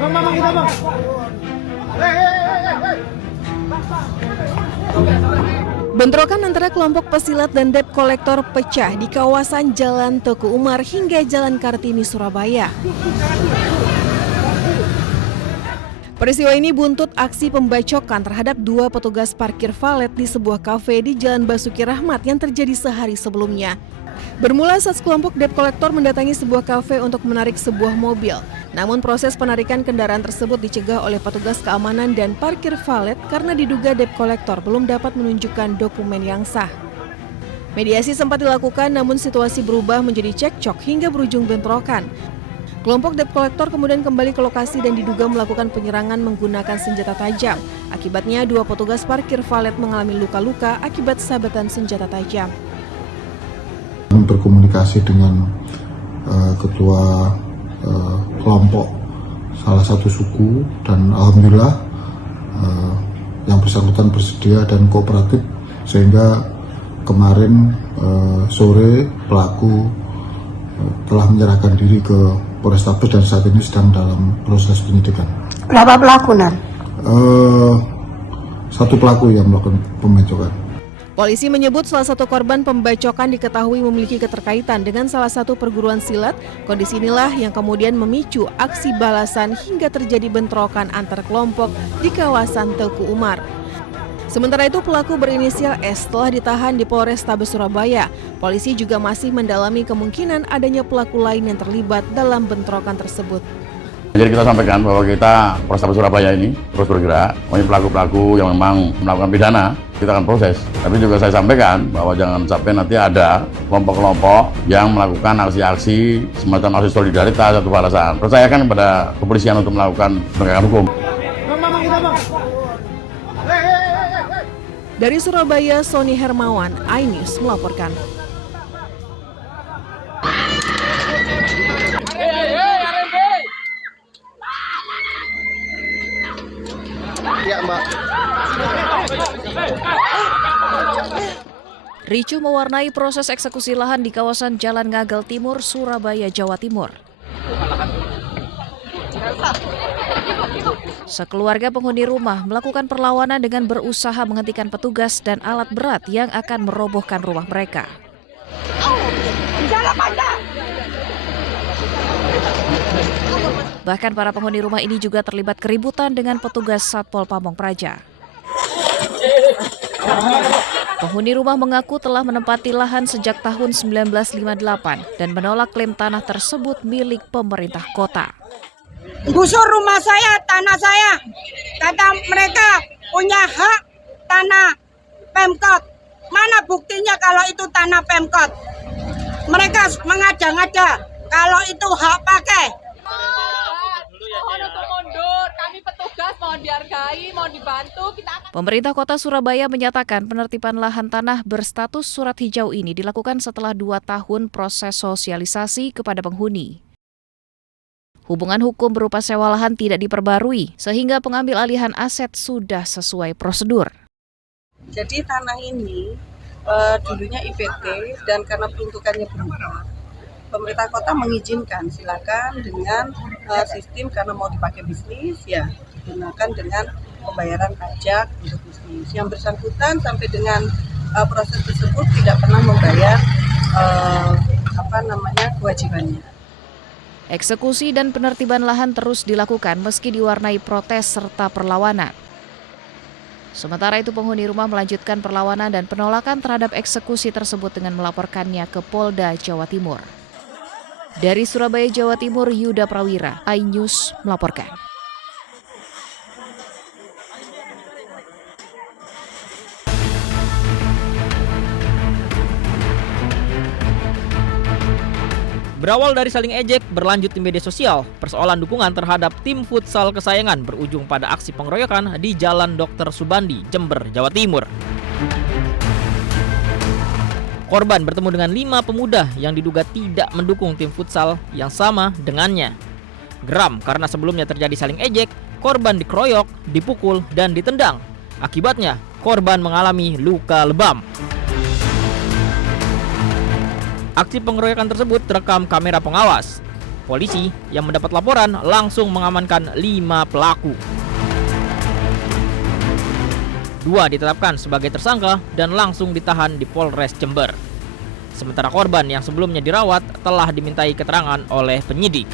Bang, kita bang. Bentrokan antara kelompok pesilat dan debt kolektor pecah di kawasan Jalan Teguh Umar hingga Jalan Kartini, Surabaya. Peristiwa ini buntut aksi pembacokan terhadap dua petugas parkir valet di sebuah kafe di Jalan Basuki Rahmat yang terjadi sehari sebelumnya. Bermula saat kelompok debt kolektor mendatangi sebuah kafe untuk menarik sebuah mobil. Namun proses penarikan kendaraan tersebut dicegah oleh petugas keamanan dan parkir valet karena diduga debt kolektor belum dapat menunjukkan dokumen yang sah. Mediasi sempat dilakukan namun situasi berubah menjadi cekcok hingga berujung bentrokan. Kelompok debt kolektor kemudian kembali ke lokasi dan diduga melakukan penyerangan menggunakan senjata tajam. Akibatnya dua petugas parkir valet mengalami luka-luka akibat sabetan senjata tajam. Berkomunikasi dengan ketua kelompok salah satu suku dan alhamdulillah yang bersangkutan bersedia dan kooperatif sehingga kemarin sore pelaku telah menyerahkan diri ke Polrestabes dan saat ini sedang dalam proses penyidikan. Berapa pelaku, Nan? Satu pelaku yang melakukan pembacokan. Polisi menyebut salah satu korban pembacokan diketahui memiliki keterkaitan dengan salah satu perguruan silat. Kondisi inilah yang kemudian memicu aksi balasan hingga terjadi bentrokan antar kelompok di kawasan Teguh Umar. Sementara itu pelaku berinisial S telah ditahan di Polrestabes Surabaya. Polisi juga masih mendalami kemungkinan adanya pelaku lain yang terlibat dalam bentrokan tersebut. Jadi kita sampaikan bahwa kita Polrestabes Surabaya ini terus bergerak, pelaku-pelaku yang memang melakukan pidana kita akan proses. Tapi juga saya sampaikan bahwa jangan sampai nanti ada kelompok-kelompok yang melakukan aksi-aksi semacam aksi solidaritas atau balasan. Percayakan kepada kepolisian untuk melakukan penegakan hukum. Bang, kita bang. Dari Surabaya, Sony Hermawan, iNews melaporkan. Ya, Mbak. Ricuh mewarnai proses eksekusi lahan di kawasan Jalan Ngagel Timur, Surabaya, Jawa Timur. Sekeluarga penghuni rumah melakukan perlawanan dengan berusaha menghentikan petugas dan alat berat yang akan merobohkan rumah mereka. Bahkan para penghuni rumah ini juga terlibat keributan dengan petugas Satpol Pamong Praja. Penghuni rumah mengaku telah menempati lahan sejak tahun 1958 dan menolak klaim tanah tersebut milik pemerintah kota. Gusur rumah saya, tanah saya. Kata mereka punya hak tanah Pemkot. Mana buktinya kalau itu tanah Pemkot? Mereka mengada-ngada kalau itu hak pakai. Mohon untuk mundur, kami petugas mohon dihargai, mohon dibantu. Pemerintah Kota Surabaya menyatakan penertiban lahan tanah berstatus surat hijau ini dilakukan setelah 2 tahun proses sosialisasi kepada penghuni. Hubungan hukum berupa sewa lahan tidak diperbarui, sehingga pengambil alihan aset sudah sesuai prosedur. Jadi tanah ini dulunya IPT dan karena peruntukannya berubah, pemerintah kota mengizinkan silakan dengan sistem karena mau dipakai bisnis ya digunakan dengan pembayaran pajak untuk bisnis. Yang bersangkutan sampai dengan proses tersebut tidak pernah membayar kewajibannya. Eksekusi dan penertiban lahan terus dilakukan meski diwarnai protes serta perlawanan. Sementara itu penghuni rumah melanjutkan perlawanan dan penolakan terhadap eksekusi tersebut dengan melaporkannya ke Polda Jawa Timur. Dari Surabaya, Jawa Timur, Yuda Prawira, iNews melaporkan. Berawal dari saling ejek, berlanjut di media sosial, persoalan dukungan terhadap tim futsal kesayangan berujung pada aksi pengeroyokan di Jalan Dr. Subandi, Jember, Jawa Timur. Korban bertemu dengan 5 pemuda yang diduga tidak mendukung tim futsal yang sama dengannya. Geram karena sebelumnya terjadi saling ejek, korban dikeroyok, dipukul, dan ditendang. Akibatnya, korban mengalami luka lebam. Aksi pengeroyokan tersebut terekam kamera pengawas. Polisi yang mendapat laporan langsung mengamankan 5 pelaku. 2 ditetapkan sebagai tersangka dan langsung ditahan di Polres Jember. Sementara korban yang sebelumnya dirawat telah dimintai keterangan oleh penyidik.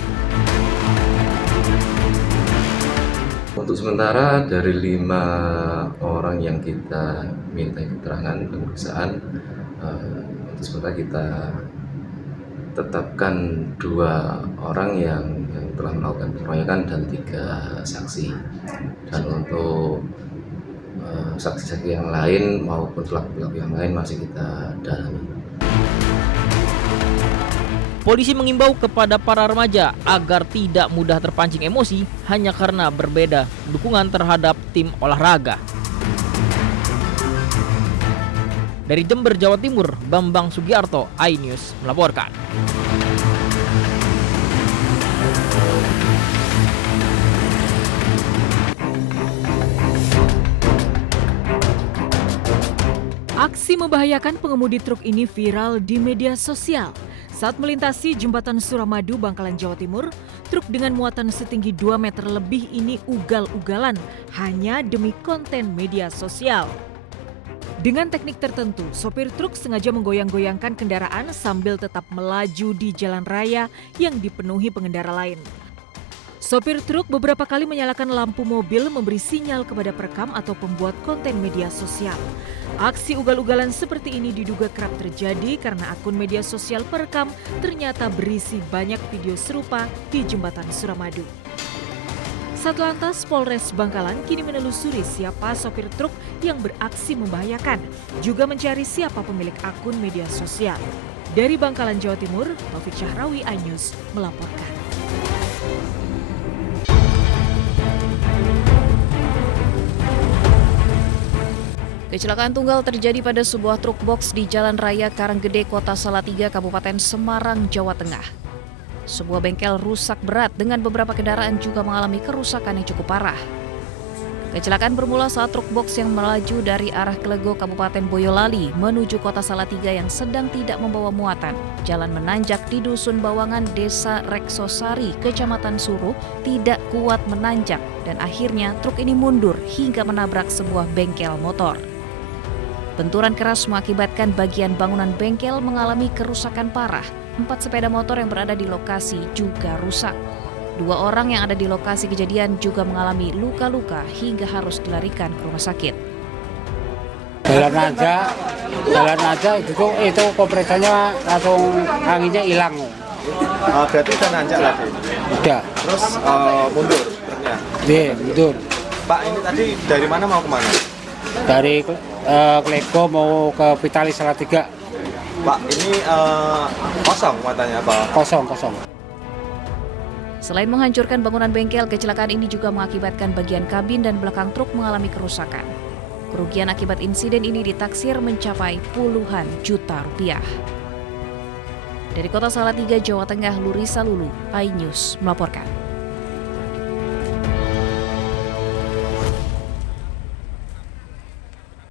Untuk sementara dari 5 orang yang kita minta keterangan pemeriksaan, untuk sementara kita tetapkan 2 orang yang telah melakukan pengeroyokan dan 3 saksi. Dan untuk saksi-saksi yang lain maupun pelaku-pelaku yang lain masih kita dalami. Polisi mengimbau kepada para remaja agar tidak mudah terpancing emosi hanya karena berbeda dukungan terhadap tim olahraga. Dari Jember, Jawa Timur, Bambang Sugiarto, iNews melaporkan. Aksi membahayakan pengemudi truk ini viral di media sosial. Saat melintasi jembatan Suramadu, Bangkalan, Jawa Timur, truk dengan muatan setinggi 2 meter lebih ini ugal-ugalan hanya demi konten media sosial. Dengan teknik tertentu, sopir truk sengaja menggoyang-goyangkan kendaraan sambil tetap melaju di jalan raya yang dipenuhi pengendara lain. Sopir truk beberapa kali menyalakan lampu mobil memberi sinyal kepada perekam atau pembuat konten media sosial. Aksi ugal-ugalan seperti ini diduga kerap terjadi karena akun media sosial perekam ternyata berisi banyak video serupa di jembatan Suramadu. Satlantas Polres Bangkalan kini menelusuri siapa sopir truk yang beraksi membahayakan, juga mencari siapa pemilik akun media sosial. Dari Bangkalan, Jawa Timur, Taufik Syahrawi, iNews melaporkan. Kecelakaan tunggal terjadi pada sebuah truk box di Jalan Raya Karanggede, Kota Salatiga, Kabupaten Semarang, Jawa Tengah. Sebuah bengkel rusak berat dengan beberapa kendaraan juga mengalami kerusakan yang cukup parah. Kecelakaan bermula saat truk box yang melaju dari arah Klego, Kabupaten Boyolali menuju Kota Salatiga yang sedang tidak membawa muatan. Jalan menanjak di Dusun Bawangan, Desa Reksosari, Kecamatan Suruh, tidak kuat menanjak dan akhirnya truk ini mundur hingga menabrak sebuah bengkel motor. Benturan keras mengakibatkan bagian bangunan bengkel mengalami kerusakan parah. 4 sepeda motor yang berada di lokasi juga rusak. 2 orang yang ada di lokasi kejadian juga mengalami luka-luka hingga harus dilarikan ke rumah sakit. Jalan aja itu kompresornya langsung anginnya hilang. Berarti udah nanjak lagi? Udah. Terus mundur truknya? Iya, mundur. Pak, ini tadi dari mana mau kemana? Dari Klego mau ke Vitalis Salatiga. Pak, ini kosong muatannya apa? Kosong. Selain menghancurkan bangunan bengkel, kecelakaan ini juga mengakibatkan bagian kabin dan belakang truk mengalami kerusakan. Kerugian akibat insiden ini ditaksir mencapai puluhan juta rupiah. Dari Kota Salatiga, Jawa Tengah, Lurisa Lulu, iNews melaporkan.